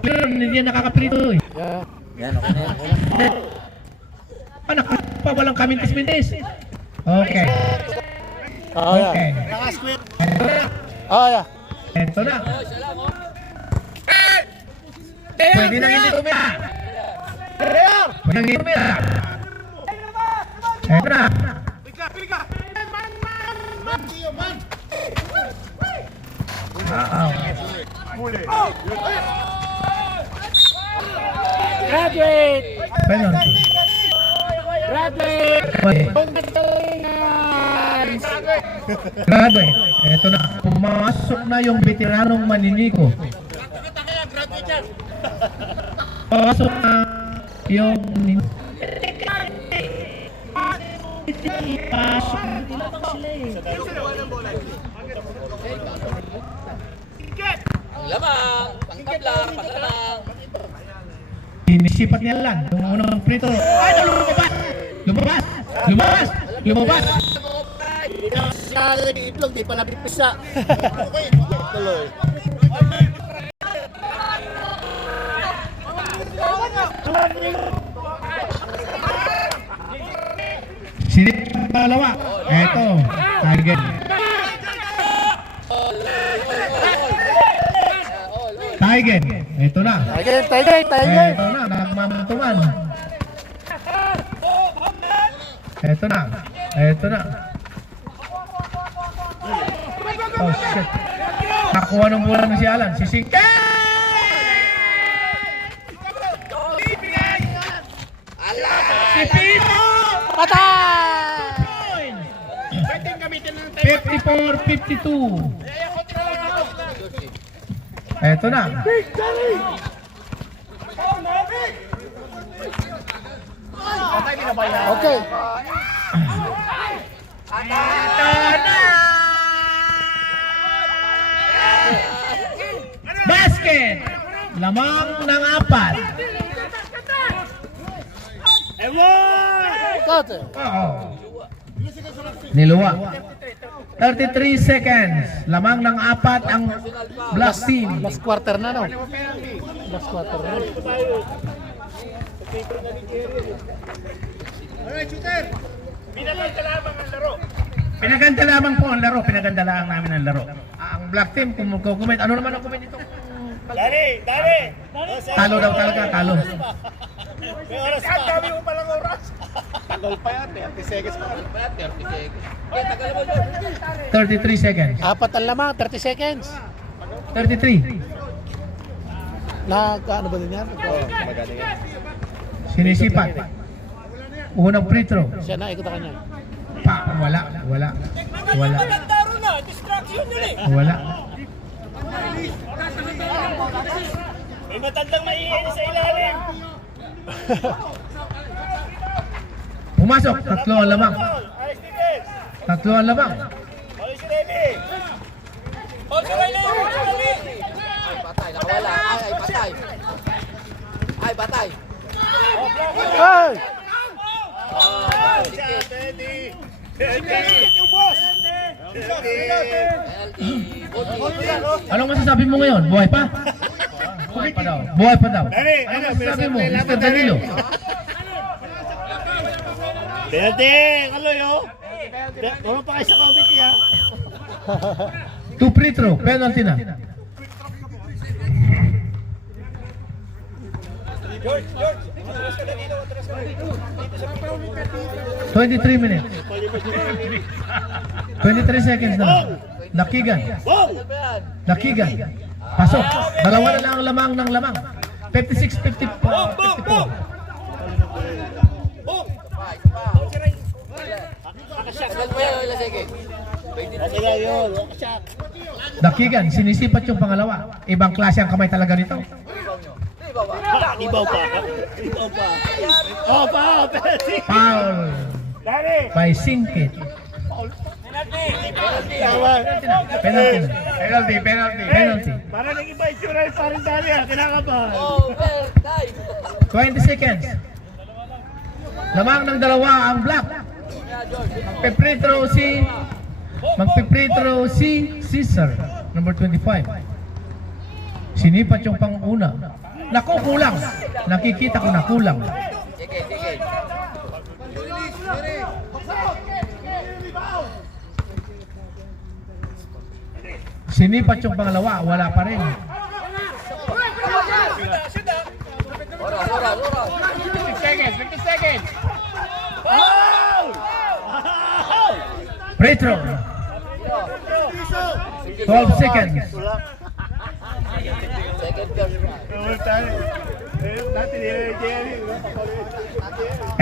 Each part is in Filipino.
Pero hindi yan nakakaprito eh. Yan, okay na yan. Anak pa, walang kamintis-mintis. Okay. Okay. Ito na. Yeah. Ito na. Pwede nang hindi tumira. Pwede nang hindi tumira. Ito na. Graduate! Penalty. Graduate! Grabe. Ito na. Pumasok na yung veteranong maniniko. Pumasok na yung pasok. Lamang, pangkablang, pangkablang. Inisipat niya lang. Yung unang prito. Ay, lumabas! Lumabas! Lumabas! Lumabas! Lagi itlog, di pa napipisa. Tuloy. Sinip dalawa. Eto. Target. Target. Eto na. Tiger. Eto na. Nagmamantuman. Eto na. Eto na. Oh shit. Nakuha ng bola na si Alan. Si Singke! Si Pino! Patay! 54-52. Eto na. Okay. Basket! Lamang ng apat. Cut. Oo. Niluwa. 33 seconds. Lamang ng apat ang Black Team. Last quarter na, no? Last quarter na. Pinaganda lamang po ang laro. Pinaganda lang namin ang laro. Ang Black Team, kung mag-comment, ano naman ang comment nito? Dari! Talo daw talaga, talo. May oras pa. Ang dami mo palang oras. Tagal pa yan, 30 seconds pa. 33 seconds. Apat ang lamang, 30 seconds. 33. Ano ba din yan? Sinisipat. Unang free throw. Siya na, ikot ka niya. Wala. Wala. Taro na! Distraction yun eh! Wala. May matandang maiinis sa ilalim! Pumasok. Tatlo ang lamang. Ayos defense! Tatlo ang lamang. Ayos si Remy! Hold si Remy! Hold si Remy! Ay, patay, nakawala. Ay, patay. Ay, patay. Hey! Anong masasabi mo ngayon? Buhay pa? Buhay pa daw. Buhay pa daw. Anong masasabi mo, Mr. Danilo? Penalty! Kaloy oh! Turo pa kayo sa committee ha! 2 free throw. Penalty na. George! Atras ka na dito! Atras ka na dito! 23 minutes. 23 seconds na. Nakigan. Nakigan. Pasok. Dalawa na lang ang lamang ng lamang. 56-54. Tagal mo yan, wala sige. Okay lang yun! Shot! Nakigan. Sinisipat yung pangalawa. Ibang klase ang kamay talaga nito. Ibaw pa! Ibaw pa! Oh, pa! Penalty! Foul Dari! by Singkit. Penalty! Penalty. Penalty. Para nag-iba yung sura yung parang dali ha! Kinakabahan! Overtime. 20 seconds. Lamang ng dalawa ang black. Magpe-free throw si Caesar, number 25. Sinipat yung pang-una. Naku, kulang. Nakikita ko na kulang. Sige, sige. Sinipat yung pangalawa, wala pa rin. Oras, oras, oras. 50 seconds, 50 seconds. Free throw. 12 seconds. Second verse na.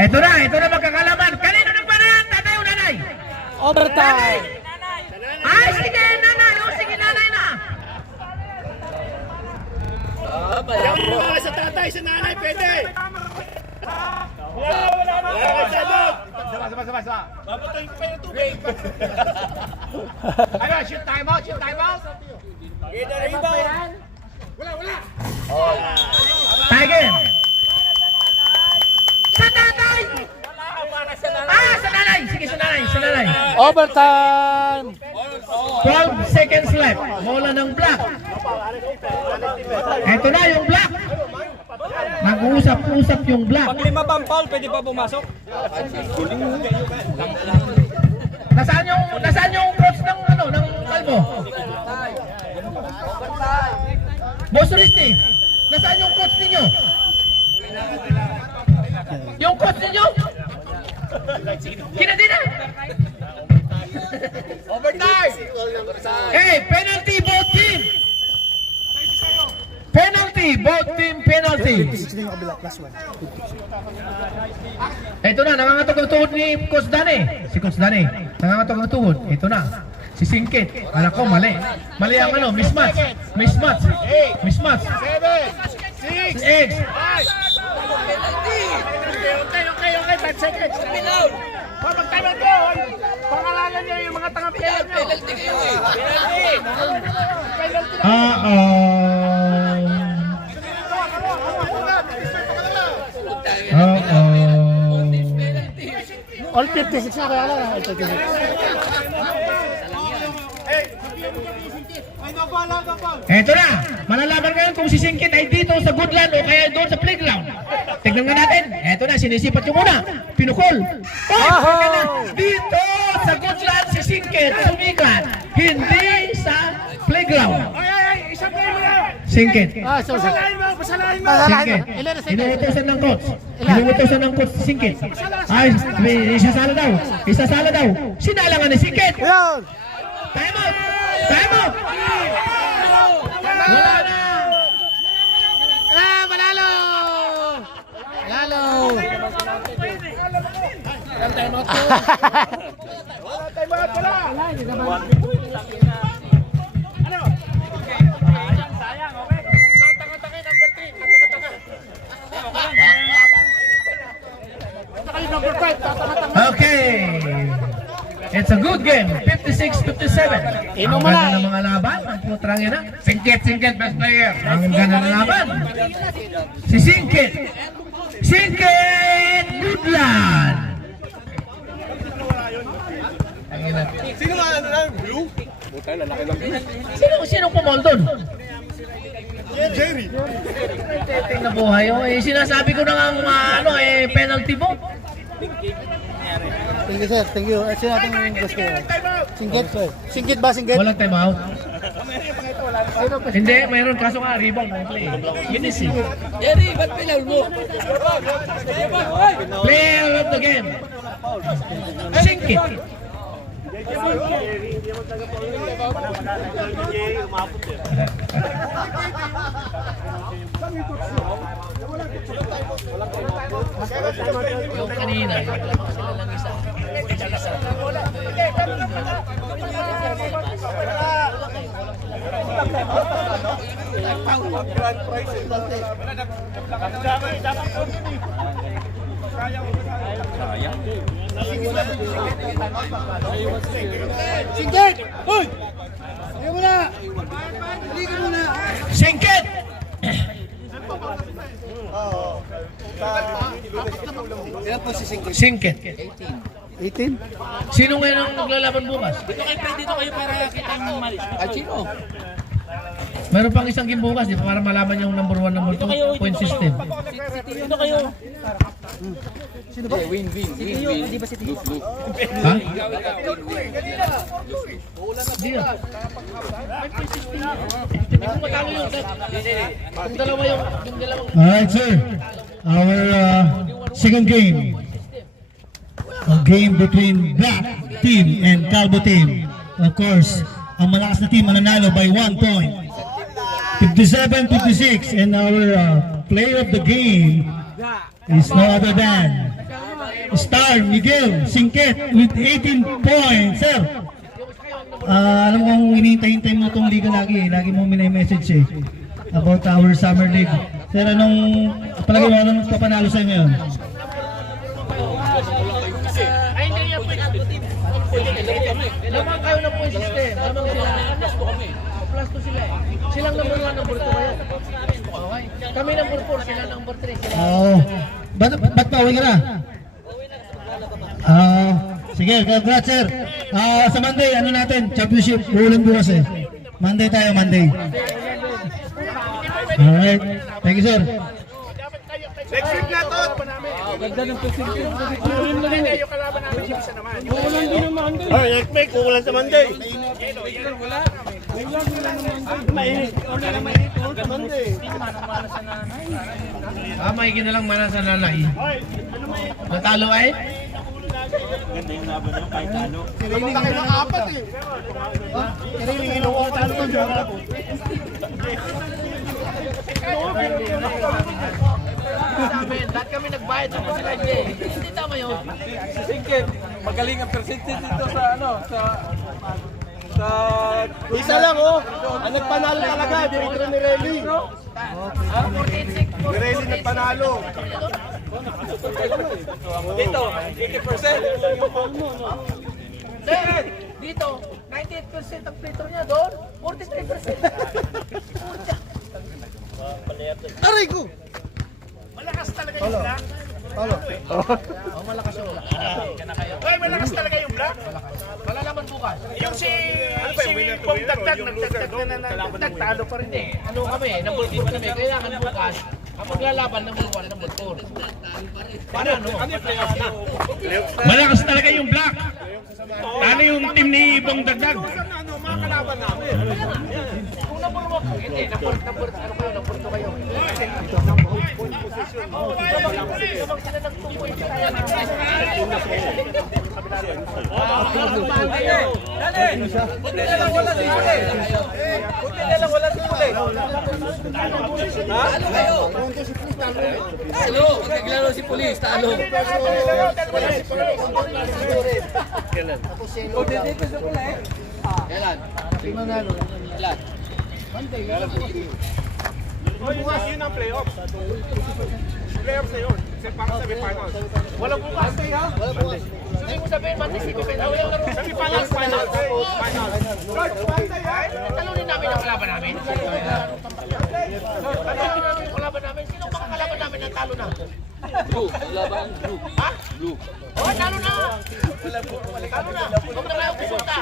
Ito na magkakalaman. Kanino nagparaan? Tatay o nanay? Overtime! Ay, sige nanay. O sige nanay na. Ayaw mo mga sa tatay, sa nanay, pwede! Wala ka sa loob! Babatayin ko pa yung tubig! Ano, shoot time out, shoot time out. Tiger. Sa tatay. Ah, sa nanay. Sige, sa nanay. Sa nanay. Overtime! 12 seconds left. Bola ng black. Ito na yung black. Nag-uusap-usap yung black. Pag lima pang foul, pwede pa pumasok? Nasaan yung coach ng ng Calvo? Boss Risti, nasaan yung coach ninyo? Yung coach ninyo? Kinadi na. Overtime! Hey, penalty both team. Penalty, both team penalty. Ito na, nangangatog ang tuhod ni Coach Dane. Si Coach Dane, nangangatog ang tuhod. Ito na, si Singkit. Anak ko, mali. Mali ang mismatch. Mismatch. Mismatch. 7, 6, 6. 5. Okay, 5 seconds. Pag mag-time out doon, pangalanan niyo yung mga tanga-player niyo. Penalty kayo eh. Penalty na. All 56 na kaya lang. All 56. Eto na, malalaman ngayon kung si Singkit ay dito sa Goodland o kaya doon sa playground. Tignan nga natin. Eto na, sinisipat yung muna. Pinukol. Dito sa Goodland si Singkit sumikat. Hindi sa playground. Isa pa yun na. Singkit. Pasalahin mo, pasalahin mo. Singkit. Inuutosan ng coach. Inuutosan ng coach si Singkit. Ay, isasala daw. Isasala daw. Sinalangan ni Singkit. Time out! Time out! Wala na! Manalo! Manalo! Time out pala. Sayang, okay? Tatanga-tanga number 3. Tatanga-tanga. Tatanga number 5. Tatanga-tanga. Okay. It's a good game. 56-57. Ang ganda ng mga laban. Ang putrang yun na. Singkit, best player. Ang ganda ng laban. Si Singkit. Singkit Goodland. Sino nga ano lang? Blue? Sino pumol doon? Jerry. Ting na buhay. Oh, sinasabi ko na nga penalty mo. Thank you, sir. Thank you. Sino natin gusto ko? Singkit? Singkit ba? Singkit? Walang time out. Hindi, mayroon kaso nga rebound ng play. Yun is it. Jerry, ba't pinal mo? Player of the game. Singkit. Yung kanina, sila lang isa. Singkit! Uy! Sige muna! Halika muna! Singkit! Ilan po si Singkit? Singkit. 18? Sino ngayon ang naglalaban bukas? Dito kayo para kita ang malis. Ay, sino? Meron pang isang game bukas, di ba? Para malaman yung number 1, number 2. Dito kayo, Win. Ha? Alright, sir. Our second game. A game between Black Team and Calvo Team. Of course, ang malakas na team mananalo by 1 point. 57-56, and our player of the game is no other than Star Miguel Singket with 18 points. Sir, alam mo kung hinihintay-hintay mo itong liga lagi, lagi mo minay-message about our summer league. Sir, anong palagi mo, anong papanalo sa'yo ngayon? Ay, hindi yan po yung lamang kayo ng point system. Lamang sila. Plus 2 sila eh. Silang number 1, number 2 kayo. Okay. Kami number 4, sila number 3. Sila. Oo. Ba't pa uwi ka na? Sige, congrats sir. Sa Monday, ano natin? Championship, ulan bukas eh. Monday tayo, Monday. Alright. Thank you sir. Next week na to. Ganda ng position. Yung kalaban namin yung isa naman. Uulan din naman. Oh, next week, kukulan sa Monday. Maigi na lang mana sa nanay. Natalo ay? Lahat kami nagbayad sa pasilad eh. Hindi tama yun. Singkit, magaling ang percentage dito sa ano, sa Isa lang oh. Ang nagpanalo talaga, direktor ni Relly. Ni Relly nagpanalo. dito, 80%. Dito, 98% ang plater niya doon. 43%. Aray ko! Malakas talaga yung black. Oh, malakas yung black. Ay, malakas talaga yung black. Malalaman bukas. Yung si Pong Dagdag, nagdagdag, talo pa rin eh. Ano kami, number 4 kami. Kailangan bukas, kapag lalaban, number 1, number 4. Para ano? Malakas talaga yung black. Ano yung team ni Bong Dagdag? Mga kalaban namin. Kung number 1, hindi. Number 2 kayo. Kapag sila nagtungkoy kaya Buti na lang wala si Ule. Buti na lang wala si Ule. Talo kayo. Talo. Naglaro si Police. Talo. Kailan? Ilan? bukas yun ang playoffs. Playoffs na yun. Para sa semifinals. Walang bukas. Hindi mo sabihin, Monday semifinals. Semifinals, finals. Talunin namin ang kalaban namin. Talunin namin ang kalaban namin. Sino mga kalaban namin ang talo na? Blue. Laban. Blue. Ha? Blue. Oh, talo na! Talo na! Huwag na kayo pupunta.